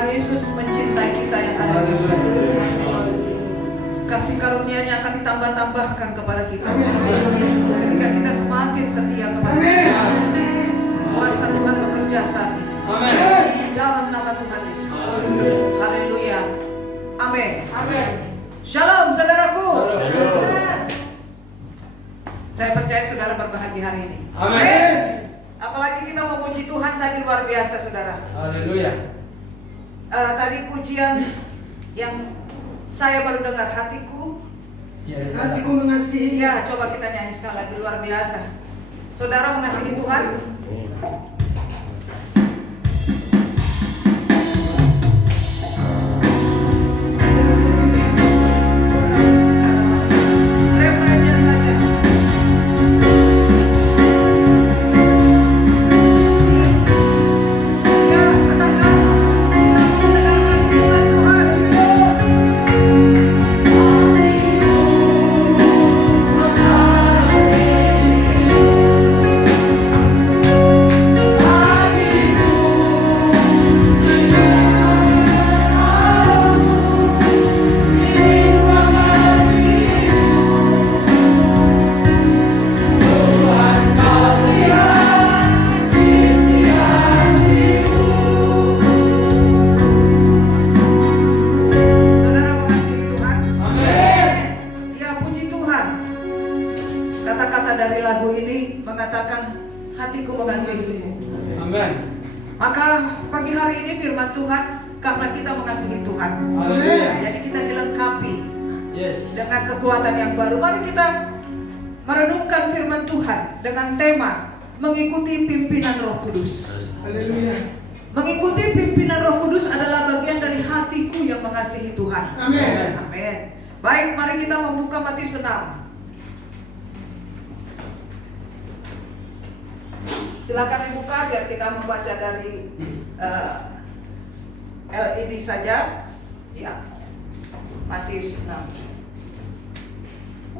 Tuhan Yesus mencintai kita yang ada di dalam. Kasih karunia-Nya akan ditambah-tambahkan kepada kita ketika kita semakin setia kepada Dia. Kuasa Tuhan bekerja saat ini. Dalam nama Tuhan Yesus. Haleluya. Amin. Shalom saudaraku. Saya percaya saudara berbahagia hari ini. Amin. Apalagi kita memuji Tuhan tadi luar biasa saudara. Haleluya. Tadi pujian yang saya baru dengar, hatiku mengasihi. ya, coba kita nyanyi sekali lagi, luar biasa. Saudara mengasihi Tuhan. Refrennya saja. Ya, katakan kita mendengarkan firman Tuhan. Saudara mengasihi Tuhan. Ya, puji Tuhan. Kata-kata dari lagu ini mengatakan hatiku mengasihimu. Amin. Maka pagi hari ini firman Tuhan, karena kita mengasihi Tuhan, Haleluya. jadi kita dilengkapi Yes. dengan kekuatan yang baru. Mari kita merenungkan firman Tuhan dengan tema mengikuti pimpinan Roh Kudus. Haleluya. Mengikuti pimpinan Roh Kudus adalah bagian dari hatiku yang mengasihi Tuhan. Amin. Amin. Baik, mari kita membuka Matius 6. Silakan dibuka biar kita membaca dari LED saja. Ya, Matius 6.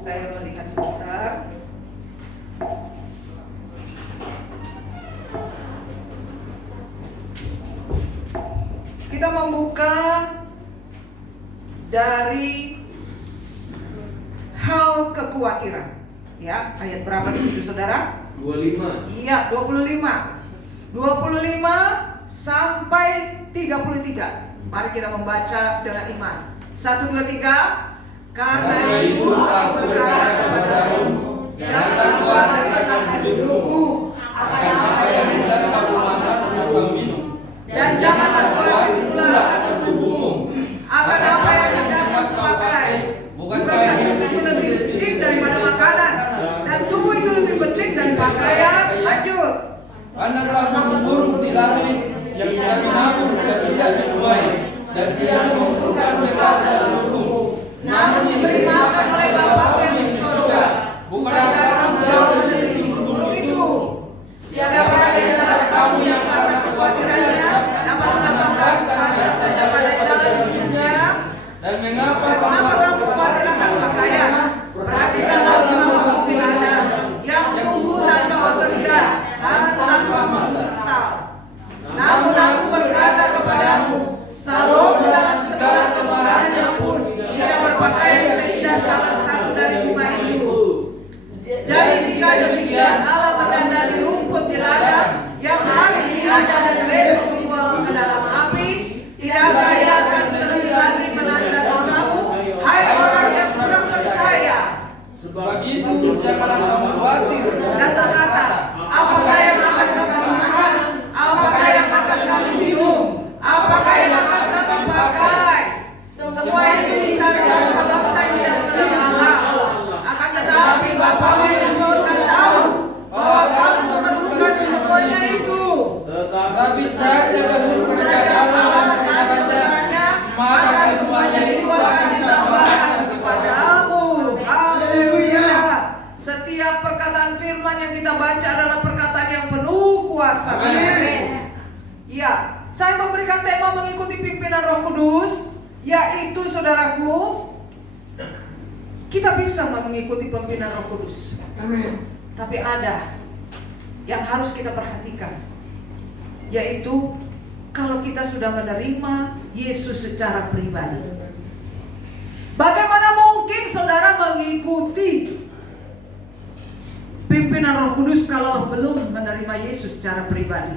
Saya melihat sebentar. Kita membuka dari hal kekhawatiran. Ya, ayat berapa di situ saudara? 25. Iya, 25 sampai 33. Mari kita membaca dengan iman. 1, 2, 3. Karena itu aku berkata kepadamu, jangan khawatirkan hidupmu akan apa yang hendak kamu makan atau kamu minum, dan janganlah khawatir pula akan tubuhmu akan apa yang hendak kamu pakai. Bukankah hidup itu lebih penting daripada makanan, dan tubuh itu lebih penting dari pakaian? Lanjut. Pandanglah burung-burung di langit yang tidak menabur dan tidak menuai dan tidak mengumpulkan mereka dalam lumbung, Namun diberi makan oleh Bapa yang di surga. bukankah kamu jauh dari burung-burung itu? Siapa di antara kamu yang karena kekhawatirannya dapat menambahkan sasa saja pada jalan hidupnya? Dan mengapa Mengapa kamu khawatir akan pakaian? Perhatikanlah bunga ladang yang tumbuh tanpa bekerja dan tanpa mengental. Namun aku berkata kepadamu, Salomo dalam segala kemahannya pun tidak berpakaian seindah salah satu dari bunga itu. Jadi jika demikian Allah mendandani rumput di ladang yang hari ini ada dan besok dibuang ke dalam api, tidakkah Ia akan terlebih lagi menandani kamu, hai orang yang kurang percaya? sebab itu janganlah kamu khawatir Kata-kata, apakah yang akan kamu makan? Apakah yang akan kamu minum? Apakah yang akan kamu pakai? Semua itu dicari bangsa yang tidak mengenal Allah. Akan tetapi Bapa yang di surga tahu bahwa kamu memerlukan semuanya itu. Tetapi cari dahulu kerajaan Allah dan kebenarannya, maka semuanya itu akan ditambahkan Kepadamu. Haleluya. Setiap perkataan firman yang kita baca adalah perkataan yang penuh kuasa. Amin. Ya, saya memberikan tema mengikuti pimpinan Roh Kudus, yaitu saudaraku, kita bisa mengikuti pimpinan Roh Kudus. Amin. Tapi ada yang harus kita perhatikan, yaitu kalau kita sudah menerima Yesus secara pribadi? Bagaimana mungkin saudara mengikuti pimpinan Roh Kudus kalau belum menerima Yesus secara pribadi?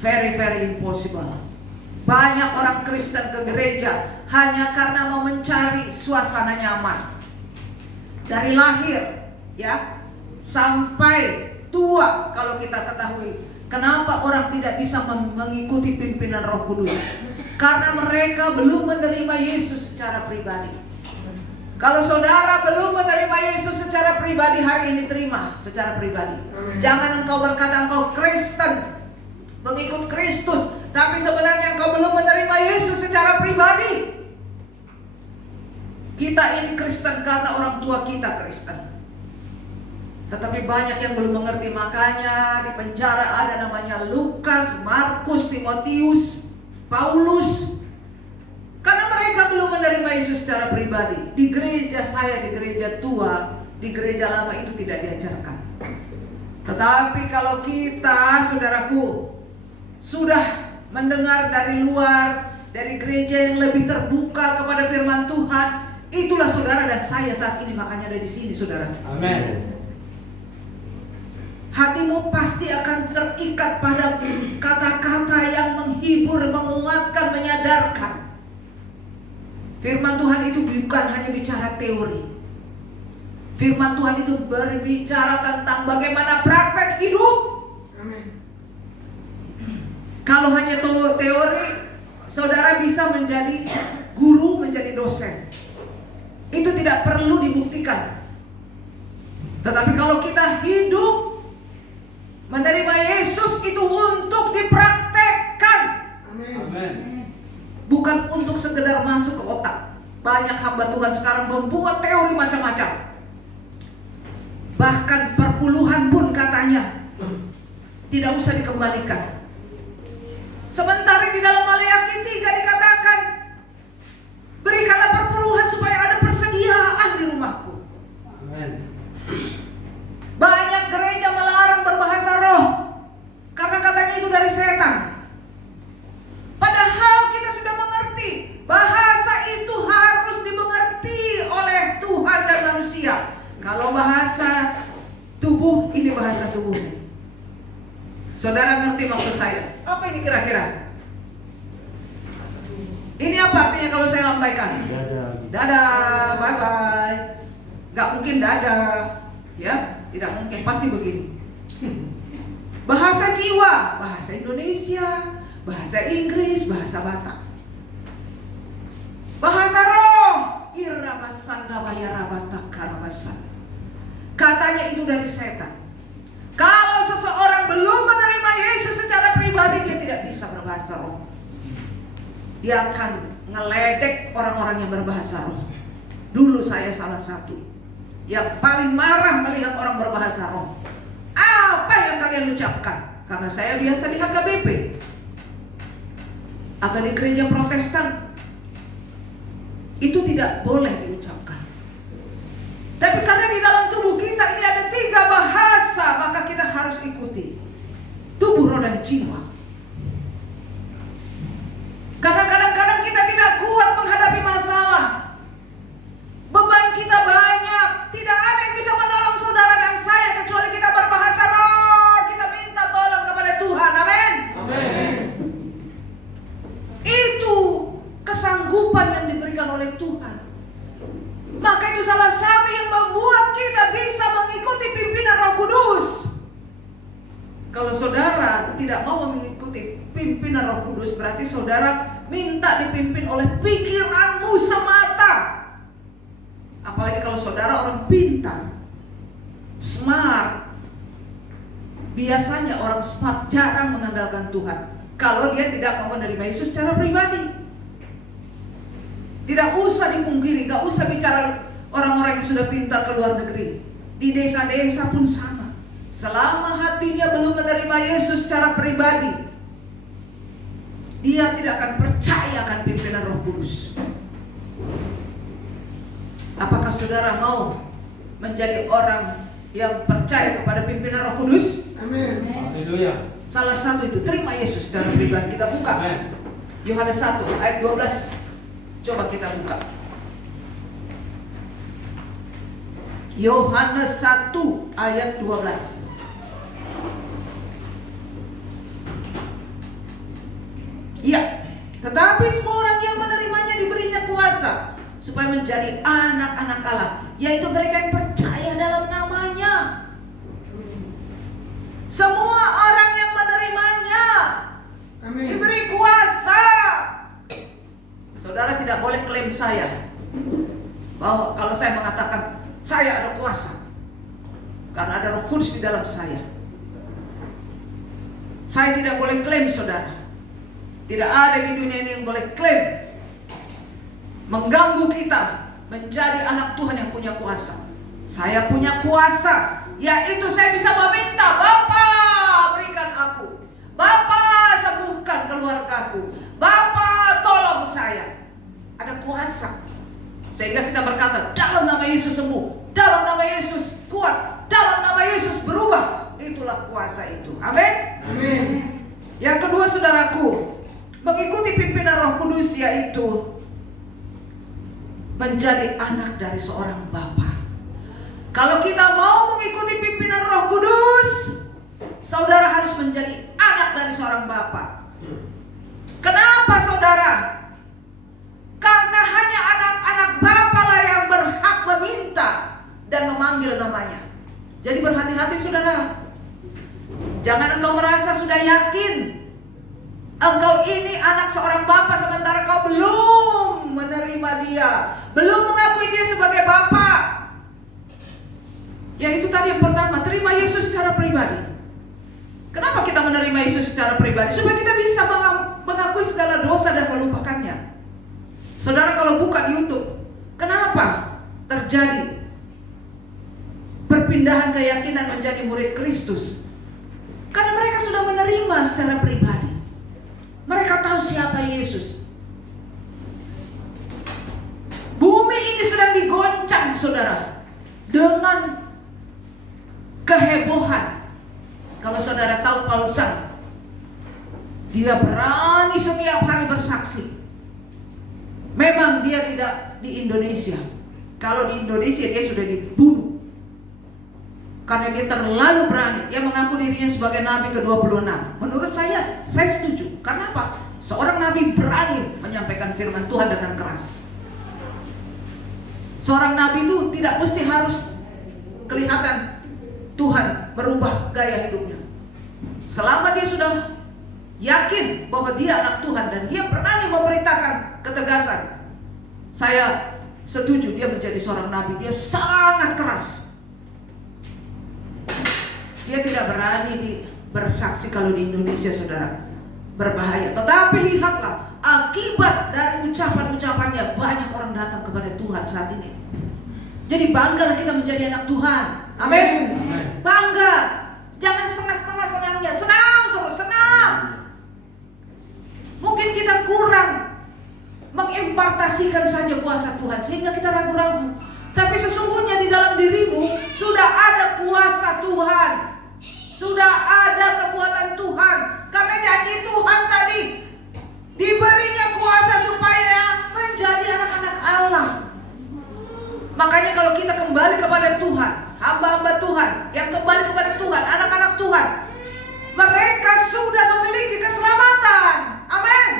Very, very impossible. Banyak orang Kristen ke gereja hanya karena mau mencari suasana nyaman. Dari lahir, ya, sampai tua, kalau kita ketahui, kenapa orang tidak bisa mengikuti pimpinan Roh Kudus? Karena mereka belum menerima Yesus secara pribadi. Kalau saudara belum menerima Yesus secara pribadi hari ini, terima secara pribadi. Jangan engkau berkata engkau Kristen, mengikut Kristus, tapi sebenarnya engkau belum menerima Yesus secara pribadi. Kita ini Kristen karena orang tua kita Kristen. Tetapi banyak yang belum mengerti, makanya di penjara ada namanya Lukas, Markus, Timotius, Paulus. Karena mereka belum menerima Yesus secara pribadi. Di gereja saya, di gereja tua, di gereja lama itu tidak diajarkan. Tetapi kalau kita, saudaraku, sudah mendengar dari luar, dari gereja yang lebih terbuka kepada firman Tuhan, itulah saudara dan saya saat ini, makanya ada di sini, saudara. Amin. Hatimu pasti akan terikat pada kata-kata yang menghibur, menguatkan, menyadarkan. Firman Tuhan itu bukan hanya bicara teori. Firman Tuhan itu berbicara tentang bagaimana praktek hidup. Amin. Kalau hanya teori, saudara bisa menjadi guru, menjadi dosen. Itu tidak perlu dibuktikan. Tetapi kalau kita hidup menerima Yesus, itu untuk dipraktekkan. Amin. Bukan untuk sekedar masuk ke otak. Banyak hamba Tuhan sekarang membuat teori macam-macam. Bahkan perpuluhan pun katanya tidak usah dikembalikan. Sementara di dalam Maleakhi 3 dikatakan, berikanlah perpuluhan supaya ada persediaan di rumahku. Amin. Banyak gereja melarang berbahasa roh karena katanya itu dari setan. Padahal kita sudah mengerti bahasa itu harus dimengerti oleh Tuhan dan manusia. Kalau bahasa tubuh, ini bahasa tubuhnya. Saudara ngerti maksud saya? Apa ini kira-kira? Ini apa artinya kalau saya lambaikan? Dadah, bye-bye. Gak mungkin dadah, ya, tidak mungkin, pasti begini. Bahasa jiwa, bahasa Indonesia, bahasa Inggris, bahasa Batak. Bahasa roh, katanya itu dari setan. Kalau seseorang belum menerima Yesus secara pribadi, dia tidak bisa berbahasa roh. Dia akan ngeledek orang-orang yang berbahasa roh. Dulu saya salah satu yang paling marah melihat orang berbahasa roh. Apa yang kalian ucapkan? Karena saya biasa di HKBP atau di gereja Protestan, itu tidak boleh diucapkan. Tapi karena di dalam tubuh kita ini ada 3 bahasa, maka kita harus ikuti. Tubuh, roh, dan jiwa. Karena kadang-kadang kita tidak kuat menghadapi masalah. Beban kita banyak. Tidak ada yang bisa menolong saudara dan saya kecuali kita berbahasa roh. Kita minta tolong kepada Tuhan. Amin. Amin. Itu kesanggupan yang diberikan oleh Tuhan. Maka itu salah satu yang membuat kita bisa mengikuti pimpinan Roh Kudus. Kalau saudara tidak mau mengikuti pimpinan Roh Kudus, berarti saudara minta dipimpin oleh pikiranmu semata. Apalagi kalau saudara orang pintar, smart. Biasanya orang smart jarang mengandalkan Tuhan kalau dia tidak mau menerima Yesus secara pribadi. Tidak usah dipungkiri, gak usah bicara orang-orang yang sudah pintar ke luar negeri. Di desa-desa pun sama. Selama hatinya belum menerima Yesus secara pribadi, dia tidak akan percaya akan pimpinan Roh Kudus. Apakah saudara mau menjadi orang yang percaya kepada pimpinan Roh Kudus? Amin. Haleluya. Salah satu itu terima Yesus secara pribadi. Kita buka Amen. Yohanes 1 ayat 12. Coba kita buka. Yohanes 1 ayat 12. Iya, tetapi semua orang yang menerimanya diberinya kuasa supaya menjadi anak-anak Allah, yaitu mereka yang percaya dalam namanya. Semua orang yang menerimanya Amin. diberi kuasa. Saudara tidak boleh klaim saya bahwa kalau saya mengatakan saya ada kuasa karena ada Roh Kudus di dalam saya. Saya tidak boleh klaim, saudara. Tidak ada di dunia ini yang boleh klaim mengganggu kita menjadi anak Tuhan yang punya kuasa. Saya punya kuasa, yaitu saya bisa meminta, Bapa berikan aku, Bapa sembuhkan keluargaku, Bapa tolong saya. Ada kuasa. Sehingga kita berkata, dalam nama Yesus sembuh, dalam nama Yesus kuat, dalam nama Yesus berubah. Itulah kuasa itu. Amin. Amin. Yang kedua, saudaraku, mengikuti pimpinan Roh Kudus, yaitu menjadi anak dari seorang bapa. Kalau kita mau mengikuti pimpinan Roh Kudus, saudara harus menjadi anak dari seorang bapa. Kenapa, saudara? Karena hanya anak-anak bapa lah yang berhak meminta dan memanggil namanya. Jadi berhati-hati, saudara. Jangan engkau merasa sudah yakin engkau ini anak seorang bapa sementara kau belum menerima dia, belum mengakui dia sebagai bapa. Ya itu tadi yang pertama, terima Yesus secara pribadi. Kenapa kita menerima Yesus secara pribadi? Supaya kita bisa mengakui segala dosa dan melupakannya. Saudara kalau buka di YouTube, kenapa terjadi perpindahan keyakinan menjadi murid Kristus? Karena mereka sudah menerima secara pribadi. Mereka tahu siapa Yesus. Bumi ini sedang digoncang, saudara, dengan kehebohan. Kalau saudara tahu Paulusan, dia berani setiap hari bersaksi. Memang dia tidak di Indonesia. Kalau di Indonesia dia sudah dibunuh. Karena dia terlalu berani. Dia mengaku dirinya sebagai Nabi ke-26. Menurut saya setuju. Karena apa? Seorang Nabi berani menyampaikan firman Tuhan dengan keras. Seorang Nabi itu tidak mesti harus kelihatan Tuhan berubah gaya hidupnya. Selama dia sudah yakin bahwa dia anak Tuhan dan dia berani memberitakan ketegasan, saya setuju dia menjadi seorang Nabi. Dia sangat keras. Dia tidak berani bersaksi kalau di Indonesia, saudara, berbahaya. Tetapi lihatlah akibat dari ucapan-ucapannya, banyak orang datang kepada Tuhan saat ini. Jadi banggalah kita menjadi anak Tuhan. Amin. Bangga. Jangan setengah-setengah senangnya. Senang terus, senang. Mungkin kita kurang mengimpartasikan saja kuasa Tuhan sehingga kita ragu-ragu. Tapi sesungguhnya di dalam dirimu sudah ada kuasa Tuhan. Sudah ada kekuatan Tuhan. Karena janji Tuhan tadi, diberinya kuasa supaya menjadi anak-anak Allah. Makanya kalau kita kembali kepada Tuhan, hamba-hamba Tuhan yang kembali kepada Tuhan, anak-anak Tuhan, mereka sudah memiliki keselamatan. Amin.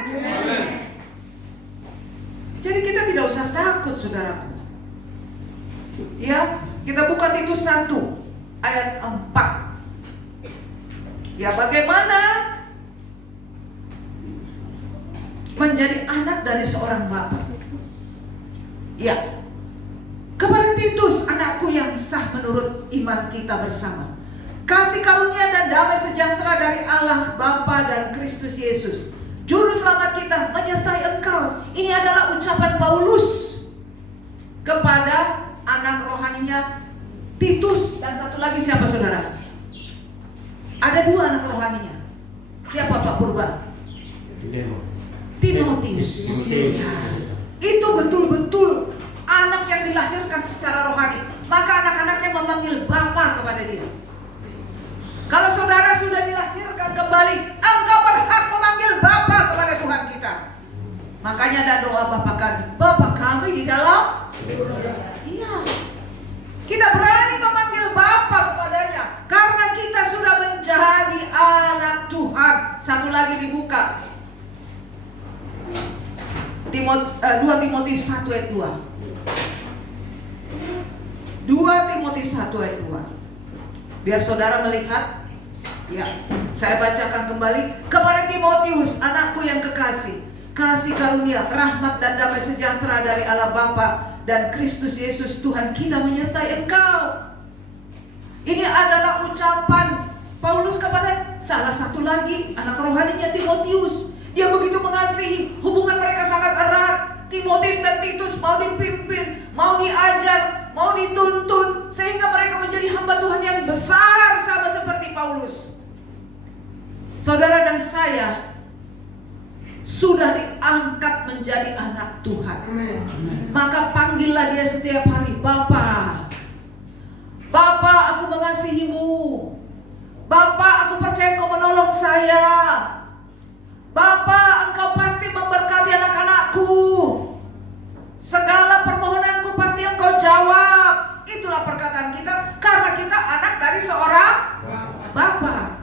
Jadi kita tidak usah takut, saudaraku. Ya, kita buka Titus 1 ayat 4. Ya, bagaimana menjadi anak dari seorang bapa? Ya, kepada Titus, anakku yang sah menurut iman kita bersama, kasih karunia dan damai sejahtera dari Allah Bapa dan Kristus Yesus, Juru Selamat kita, menyertai engkau. Ini adalah ucapan Paulus kepada anak rohaninya Titus. Dan satu lagi siapa, saudara? Ada dua anak rohaninya. Siapa, Pak Purba? Timotius. Itu betul-betul anak yang dilahirkan secara rohani. Maka anak-anaknya memanggil Bapa kepada dia. Kalau saudara sudah dilahirkan kembali, engkau berhak memanggil Bapa kepada Tuhan kita. Makanya ada doa Bapa kami, Bapa kami di dalam surga. Iya. Kita berani memanggil Bapa kepadanya karena kita sudah menjadi anak Tuhan. Satu lagi dibuka. 2 Timotius 1 ayat 2. 2 Timotius 1 ayat 2. Biar saudara melihat. Ya, saya bacakan kembali. Kepada Timotius, anakku yang kekasih, kasih karunia, rahmat dan damai sejahtera dari Allah Bapa dan Kristus Yesus Tuhan kita menyertai engkau. Ini adalah ucapan Paulus kepada salah satu lagi anak rohaninya, Timotius. Dia begitu mengasihi, hubungan mereka sangat erat. Timotius dan Titus mau dipimpin, mau diajar, mau dituntun, sehingga mereka menjadi hamba Tuhan yang besar sama seperti Paulus. Saudara dan saya sudah diangkat menjadi anak Tuhan. Maka panggillah dia setiap hari, Bapa. Bapa, aku mengasihimu. Bapa, aku percaya engkau menolong saya. Bapa, engkau pasti memberkati anak-anakku. Segala permohonanku pasti engkau jawab. Itulah perkataan kita karena kita anak dari seorang Bapa.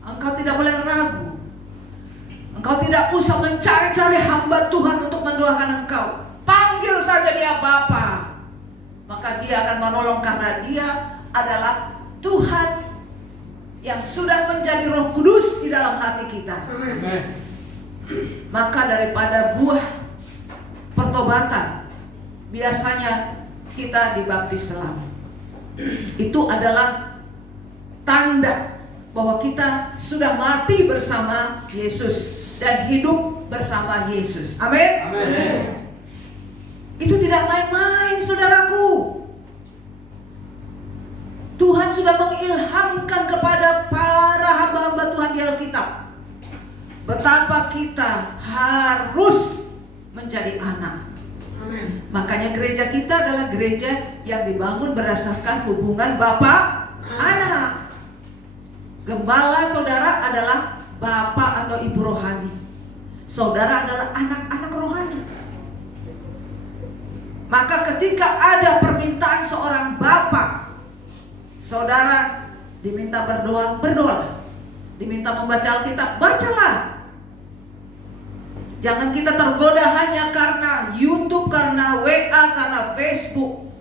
Engkau tidak boleh ragu. Engkau tidak usah mencari-cari hamba Tuhan untuk mendoakan engkau. Panggil saja dia Bapa. Maka dia akan menolong karena dia adalah Tuhan yang sudah menjadi Roh Kudus di dalam hati kita. Amen. Maka daripada buah pertobatan, biasanya kita dibaptis selam. Itu adalah tanda bahwa kita sudah mati bersama Yesus dan hidup bersama Yesus. Amin. Amin. Itu tidak main-main, saudaraku. Tuhan sudah mengilhamkan kepada para hamba-hamba Tuhan di Alkitab betapa kita harus menjadi anak. Amin. Makanya gereja kita adalah gereja yang dibangun berdasarkan hubungan Bapa anak. Gembala saudara adalah Bapak atau Ibu rohani. Saudara adalah anak-anak rohani. Maka ketika ada permintaan seorang bapak, saudara diminta berdoa, berdoa. Diminta membaca Alkitab, bacalah. Jangan kita tergoda hanya karena YouTube, karena WA, karena Facebook.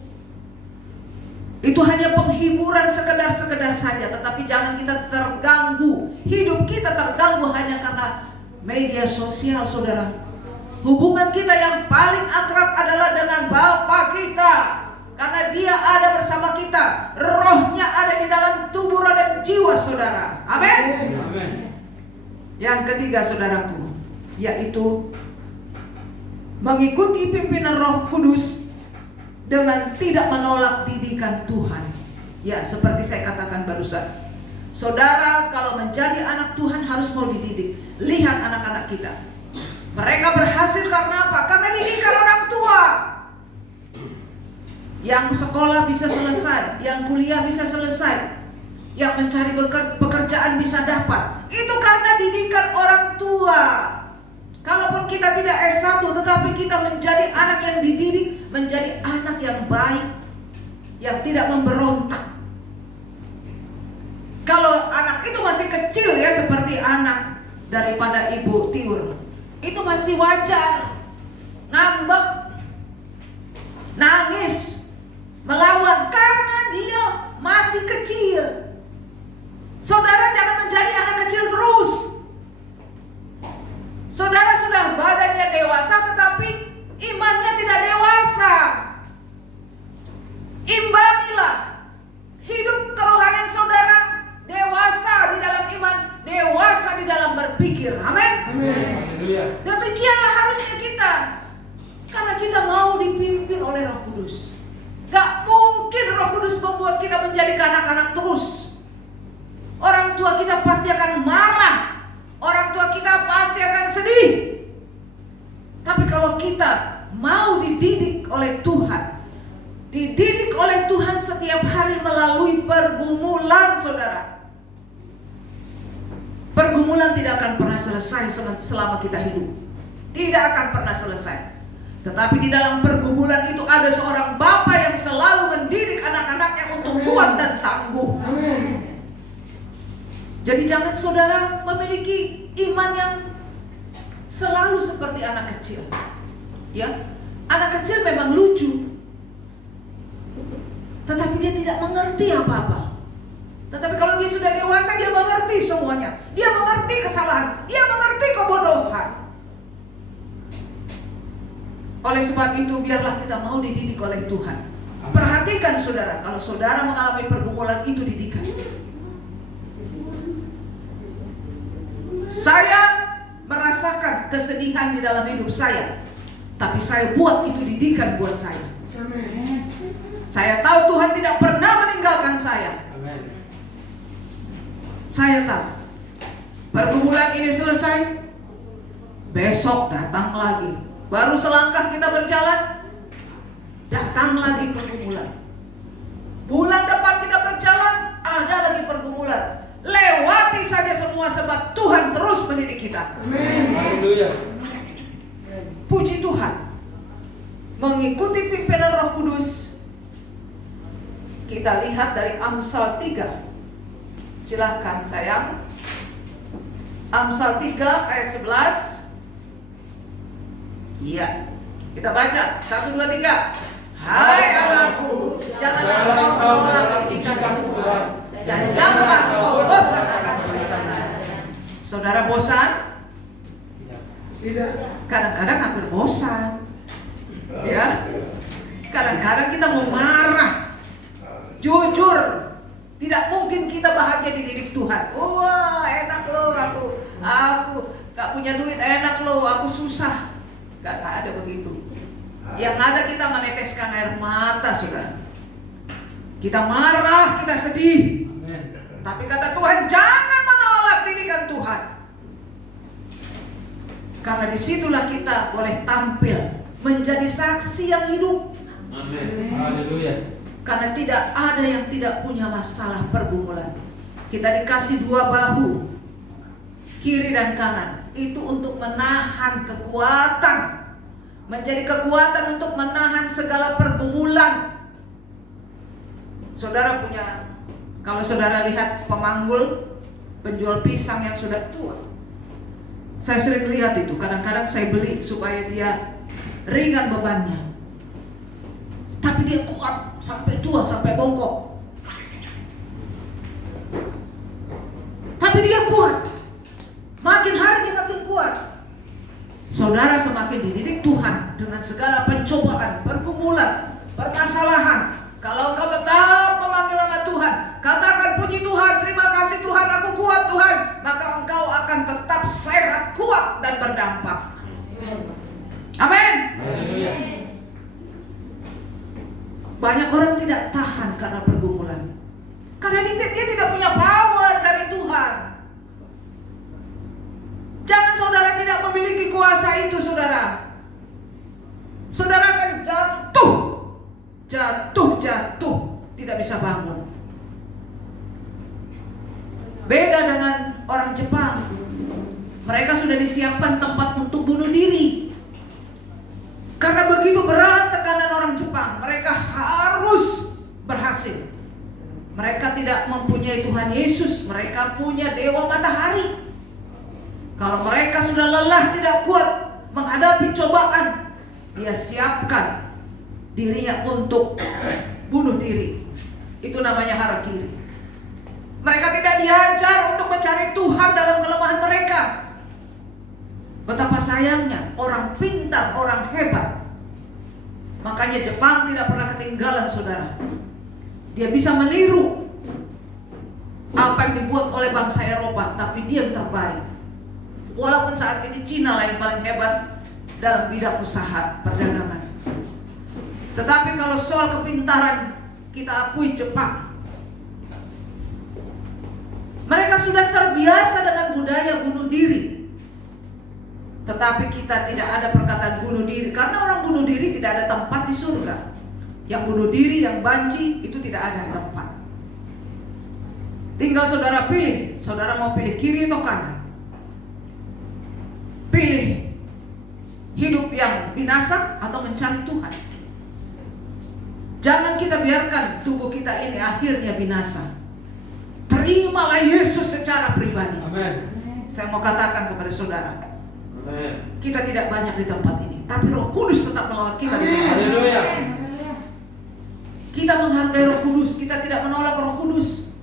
Itu hanya penghiburan sekedar-sekedar saja. Tetapi jangan kita terganggu. Hidup kita terganggu hanya karena media sosial, saudara. Hubungan kita yang paling akrab adalah dengan Bapa kita. Karena dia ada bersama kita. Rohnya ada di dalam tubuh roh dan jiwa saudara. Amin. Amin. Yang ketiga saudaraku, yaitu mengikuti pimpinan Roh Kudus dengan tidak menolak didikan Tuhan. Ya, seperti saya katakan barusan. Saudara kalau menjadi anak Tuhan harus mau dididik. Lihat anak-anak kita. Mereka berhasil karena apa? Karena didikan orang tua. Yang sekolah bisa selesai, yang kuliah bisa selesai, yang mencari pekerjaan bisa dapat. Itu karena didikan orang tua. Kalaupun kita tidak S1, tetapi kita menjadi anak yang dididik, menjadi anak yang baik, yang tidak memberontak. Kalau anak itu masih kecil ya, seperti anak daripada Ibu Tiur, itu masih wajar. Ngambek, nangis, melawan karena dia masih kecil. Saudara jangan menjadi anak kecil terus. Saudara sudah badannya dewasa tetapi imannya tidak dewasa. Imbangilah hidup kerohanian saudara, dewasa di dalam iman, dewasa di dalam berpikir. Amin. Demikianlah harusnya kita. Karena kita mau dipimpin oleh Roh Kudus. Gak mungkin Roh Kudus membuat kita menjadi anak-anak terus. Orang tua kita pasti akan marah. Orang tua kita pasti akan sedih. Tapi kalau kita mau dididik oleh Tuhan, dididik oleh Tuhan setiap hari melalui pergumulan saudara, Pergumulan tidak akan pernah selesai selama kita hidup. Tidak akan pernah selesai. Tetapi di dalam pergumulan itu ada seorang bapa yang selalu mendidik anak-anaknya untuk kuat dan tangguh. Amin. Jadi jangan saudara memiliki iman yang selalu seperti anak kecil. Ya, anak kecil memang lucu, tetapi dia tidak mengerti apa-apa. Tetapi kalau dia sudah dewasa, dia mengerti semuanya. Dia mengerti kesalahan, dia mengerti kebodohan. Oleh sebab itu, biarlah kita mau dididik oleh Tuhan. Perhatikan saudara, kalau saudara mengalami pergumulan, itu didikan. Saya merasakan kesedihan di dalam hidup saya, tapi saya buat itu didikan buat saya. Amin. Saya tahu Tuhan tidak pernah meninggalkan saya. Amin. Saya tahu pergumulan ini selesai, besok datang lagi. Baru selangkah kita berjalan, datang lagi pergumulan. Bulan depan kita berjalan, ada lagi pergumulan. Lewati saja semua sebab Tuhan terus mendidik kita. Amin. Haleluya. Puji Tuhan. Mengikuti pimpinan Roh Kudus, kita lihat dari Amsal 3. Silahkan sayang. Amsal 3 ayat 11. Iya, kita baca 1, 2, 3. Hai anakku, janganlah engkau menolak didikan Tuhan, dan janganlah engkau bosan akan beribadah. Saudara bosan? Tidak. Kadang-kadang hampir bosan. Ya, kadang-kadang kita mau marah. Jujur, tidak mungkin kita bahagia dididik Tuhan. Wah, enak loh aku gak punya duit, enak loh, aku susah. Gak ada begitu. Yang ada kita meneteskan air mata, saudara. Kita marah, kita sedih. Amin. Tapi kata Tuhan, jangan menolak didikan Tuhan. Karena disitulah kita boleh tampil menjadi saksi yang hidup. Amin. Haleluya. Karena tidak ada yang tidak punya masalah pergumulan. Kita dikasih 2 bahu, kiri dan kanan. Itu untuk menahan kekuatan, menjadi kekuatan untuk menahan segala pergumulan. Saudara punya, kalau saudara lihat pemanggul, penjual pisang yang sudah tua, saya sering lihat itu. Kadang-kadang saya beli supaya dia ringan bebannya, tapi dia kuat sampai tua, sampai bongkok. Tapi dia kuat. Makin hari dia makin kuat. Saudara semakin dididik Tuhan dengan segala pencobaan, pergumulan, permasalahan. Kalau engkau tetap memanggil nama Tuhan, katakan puji Tuhan, terima kasih Tuhan, aku kuat Tuhan, maka engkau akan tetap sehat, kuat dan berdampak. Amin. Haleluya. Banyak orang tidak tahan karena pergumulan, karena dia tidak punya power dari Tuhan. Jangan saudara tidak memiliki kuasa itu, saudara. Saudara akan jatuh, tidak bisa bangun. Beda dengan orang Jepang. Mereka sudah disiapkan tempat untuk bunuh diri. Karena begitu berat tekanan orang Jepang, mereka harus berhasil. Mereka tidak mempunyai Tuhan Yesus, mereka punya dewa matahari. Kalau mereka sudah lelah, tidak kuat menghadapi cobaan, dia siapkan dirinya untuk bunuh diri. Itu namanya harakiri. Mereka tidak diajar untuk mencari Tuhan dalam kelemahan mereka. Betapa sayangnya orang pintar, orang hebat. Makanya Jepang tidak pernah ketinggalan, saudara. Dia bisa meniru apa yang dibuat oleh bangsa Eropa, tapi dia yang terbaik. Walaupun saat ini Cina lah yang paling hebat dalam bidang usaha perdagangan. Tetapi kalau soal kepintaran, kita akui Jepang. Mereka sudah terbiasa dengan budaya bunuh diri. Tetapi kita tidak ada perkataan bunuh diri, karena orang bunuh diri tidak ada tempat di surga. Yang bunuh diri, yang banci, itu tidak ada tempat. Tinggal saudara pilih, saudara mau pilih kiri atau kanan. pilih hidup yang binasa atau mencari Tuhan. Jangan kita biarkan tubuh kita ini akhirnya binasa. Terimalah Yesus secara pribadi. Amin. Saya mau katakan kepada saudara, Amin. kita tidak banyak di tempat ini, tapi Roh Kudus tetap melawat kita di tempat ini. Haleluya. Kita menghargai Roh Kudus, kita tidak menolak Roh Kudus.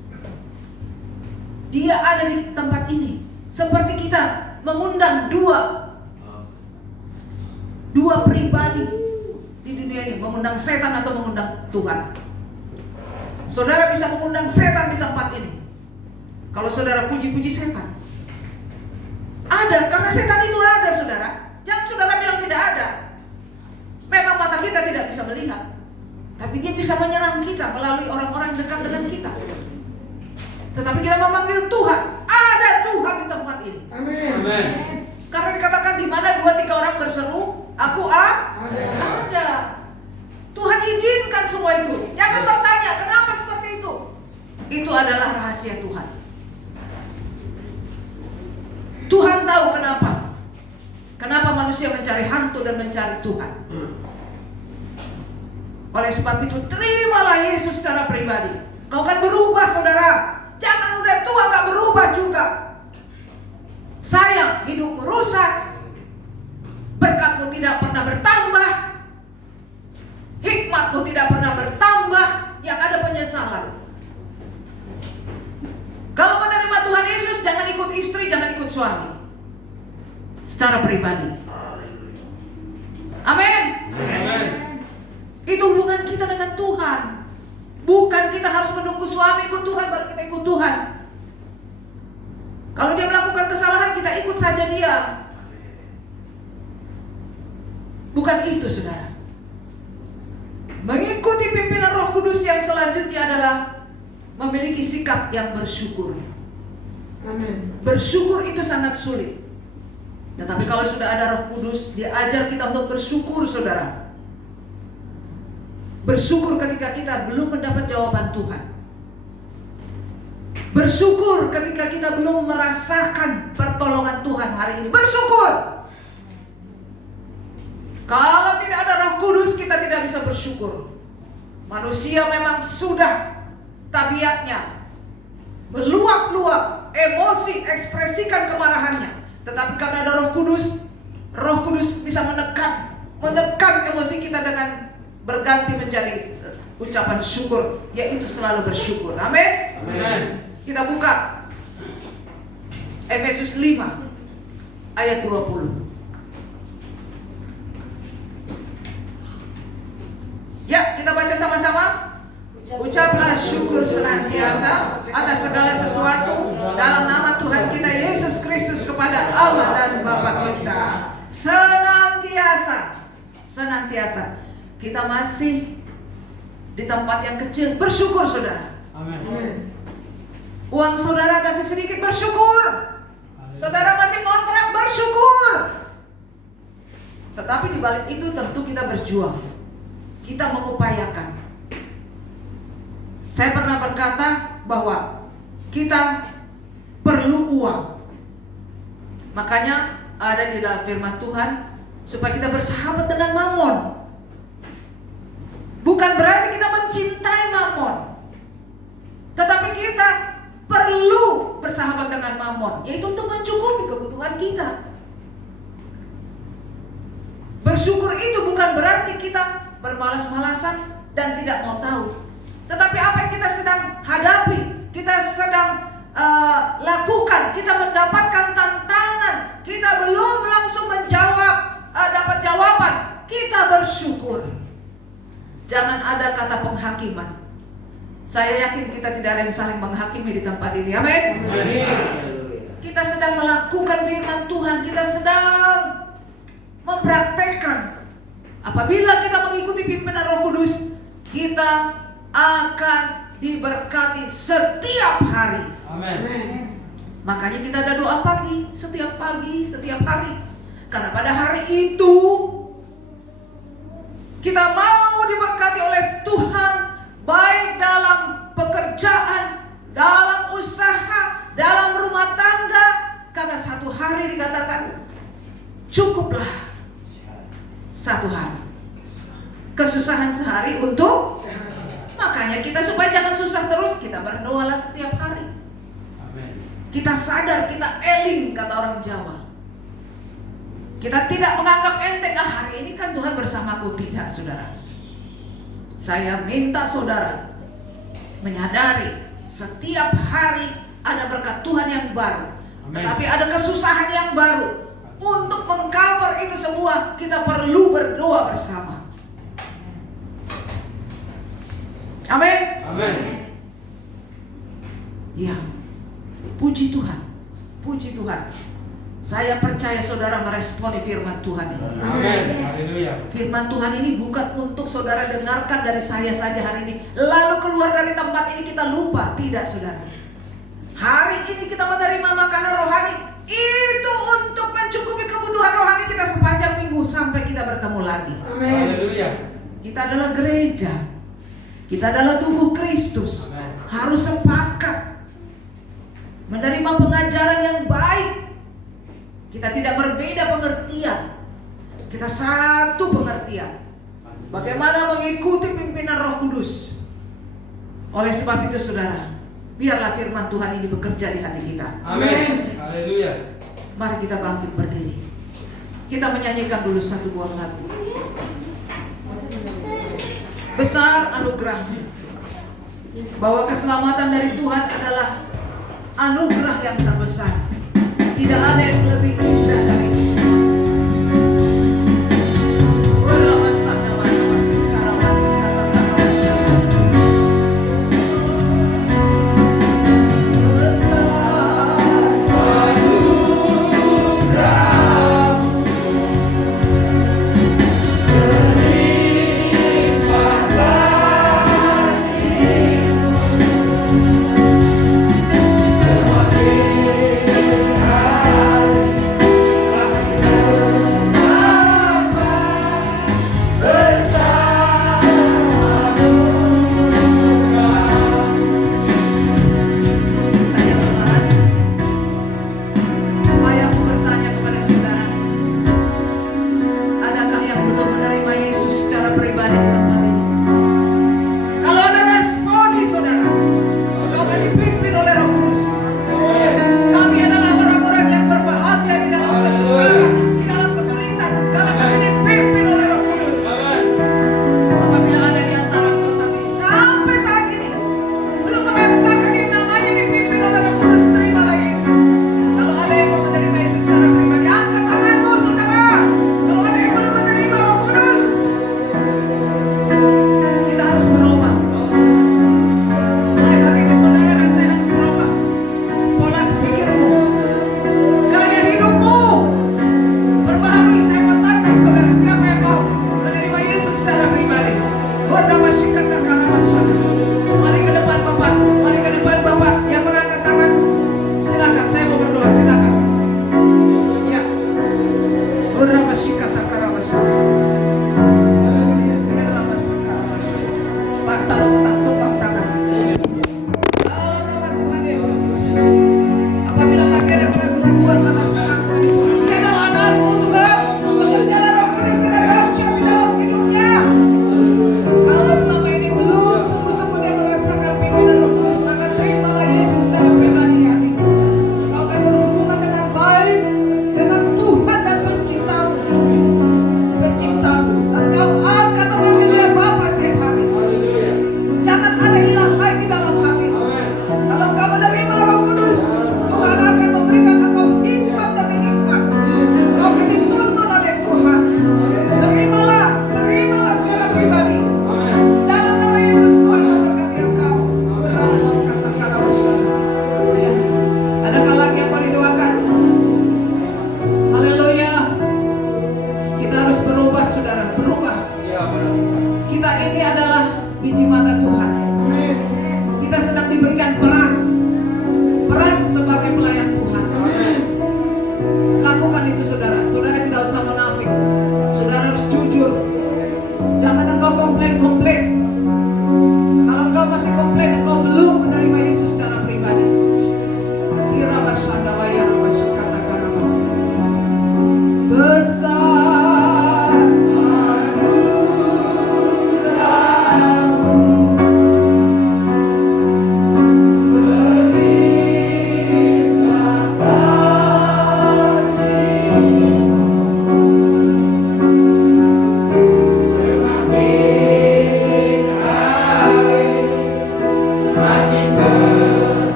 Dia ada di tempat ini. Seperti kita mengundang dua pribadi di dunia ini, mengundang setan atau mengundang Tuhan. Saudara bisa mengundang setan di tempat ini. Kalau saudara puji-puji setan, ada, karena setan itu ada, saudara. Jangan saudara bilang tidak ada. Memang mata kita tidak bisa melihat, tapi dia bisa menyerang kita melalui orang-orang yang dekat dengan kita. Tetapi kita memanggil Tuhan. Ada Tuhan di tempat ini. Amin. Amin. Karena dikatakan di mana 2-3 orang berseru, aku ada. Tuhan izinkan semua itu. Jangan bertanya kenapa seperti itu. Itu adalah rahasia Tuhan. Tuhan tahu kenapa. Kenapa manusia mencari hantu dan mencari Tuhan. Oleh sebab itu, terimalah Yesus secara pribadi. Kau akan berubah, saudara. Jangan udah tua gak berubah juga. Sayang, hidupmu rusak. Berkatmu tidak pernah bertambah. Hikmatmu tidak pernah bertambah. Yang ada penyesalan. Kalau menerima Tuhan Yesus, jangan ikut istri, jangan ikut suami. Secara pribadi. Amin. Amin. Itu hubungan kita dengan Tuhan. Bukan kita harus menunggu suami ikut Tuhan baru kita ikut Tuhan. Kalau dia melakukan kesalahan, kita ikut saja dia. Bukan itu, saudara. Mengikuti pimpinan Roh Kudus yang selanjutnya adalah memiliki sikap yang bersyukur. Amin. Bersyukur itu sangat sulit. Tetapi kalau sudah ada Roh Kudus, dia ajar kita untuk bersyukur, saudara. Bersyukur ketika kita belum mendapat jawaban Tuhan. Bersyukur ketika kita belum merasakan pertolongan Tuhan hari ini. Bersyukur. Kalau tidak ada Roh Kudus, kita tidak bisa bersyukur. Manusia memang sudah tabiatnya meluap-luap, emosi, ekspresikan kemarahannya. Tetapi karena ada Roh Kudus bisa menekan emosi kita dengan berganti menjadi ucapan syukur, yaitu selalu bersyukur. Amin. Amin. Kita buka Efesus 5 ayat 20. Ya, kita baca sama-sama. Ucaplah syukur senantiasa atas segala sesuatu dalam nama Tuhan kita Yesus Kristus kepada Allah dan Bapa kita. Senantiasa. Kita masih di tempat yang kecil, bersyukur, saudara. Amin. Uang saudara masih sedikit, bersyukur. Saudara masih kontrak, bersyukur. Tetapi di balik itu tentu kita berjuang. Kita mengupayakan. Saya pernah berkata bahwa kita perlu uang. Makanya ada di dalam firman Tuhan supaya kita bersahabat dengan mamon. Bukan berarti kita mencintai mamon, tetapi kita perlu bersahabat dengan mamon, yaitu untuk mencukupi kebutuhan kita. Bersyukur itu bukan berarti kita bermalas-malasan dan tidak mau tahu. Tetapi apa yang kita sedang hadapi, kita sedang lakukan, kita mendapatkan tantangan, kita belum langsung dapat jawaban, kita bersyukur. Jangan ada kata penghakiman. Saya yakin kita tidak ada yang saling menghakimi di tempat ini. Amin. Kita sedang melakukan firman Tuhan, kita sedang mempraktekkan. Apabila kita mengikuti pimpinan Roh Kudus, kita akan diberkati setiap hari. Amin. Makanya kita ada doa pagi, setiap hari. Karena pada hari itu kita mau diberkati oleh Tuhan, baik dalam pekerjaan, dalam usaha, dalam rumah tangga. Karena satu hari dikatakan satu hari. Kesusahan sehari untuk, makanya kita supaya jangan susah terus, kita berdoalah setiap hari. Kita sadar, kita eling, kata orang Jawa. Kita tidak menganggap enteng, hari ini kan Tuhan bersamaku. Tidak, saudara. Saya minta saudara menyadari setiap hari ada berkat Tuhan yang baru. Tetapi ada kesusahan yang baru. Untuk mengcover itu semua, kita perlu berdoa bersama. Amin. Amin. Ya, puji Tuhan, puji Tuhan. Saya percaya saudara meresponi firman Tuhan ini. Amin. Haleluya. Firman Tuhan ini bukan untuk saudara dengarkan dari saya saja hari ini, lalu keluar dari tempat ini kita lupa. Tidak, saudara. Hari ini kita menerima makanan rohani, itu untuk mencukupi kebutuhan rohani kita sepanjang minggu sampai kita bertemu lagi. Amin. Haleluya. Kita adalah gereja, kita adalah tubuh Kristus. Amin. Harus sepakat menerima pengajaran yang baik. Kita tidak berbeda pengertian, kita satu pengertian. Bagaimana mengikuti pimpinan Roh Kudus. Oleh sebab itu saudara, biarlah firman Tuhan ini bekerja di hati kita. Amin. Haleluya. Mari kita bangkit berdiri. Kita menyanyikan dulu satu buah lagu. Besar anugerahnya, bahwa keselamatan dari Tuhan adalah anugerah yang terbesar. Tidak ada yang lebih indah dari itu.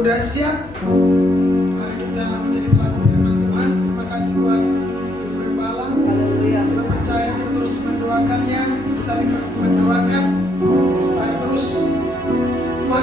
udah siap, mari kita menjadi pelaku firman Tuhan. Terima kasih buat Ibu Gembala. Haleluya. Kita percaya kita terus mendoakannya, saling mendoakan